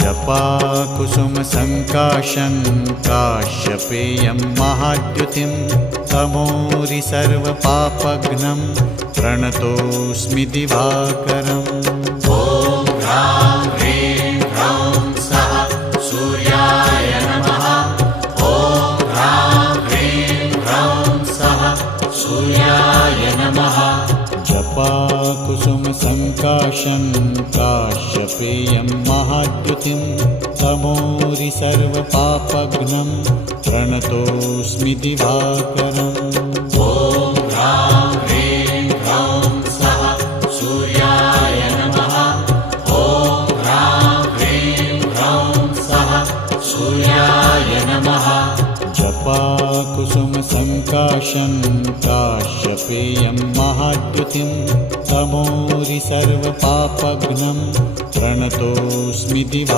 जपाकुसुमसङ्काशं काश्यपेयं महाद्युतिं तमोरि सर्वपापघ्नं प्रणतोऽस्मि दिवाकरम्। ॐ ह्रां ह्रीं ह्रौं सः सूर्याय नमः। ॐ ह्रां ह्रीं ह्रौं सः सूर्याय नमः। जपाकुसुमसङ्काशं काश्यपेयं महाद्युतिं तमोरि सर्वपापघ्नं प्रणतोऽस्मि दिवाकरम्। ॐ ह्रां ह्रीं ह्रौं सः सूर्याय नमः। ॐ ह्रां ह्रीं ह्रौं सः सूर्याय नमः। जपाकुसुमसङ्काशं काश्यपेयं महाद्युतिं तमोरि सर्वपापघ्नं प्रणतोऽस्मि दिवा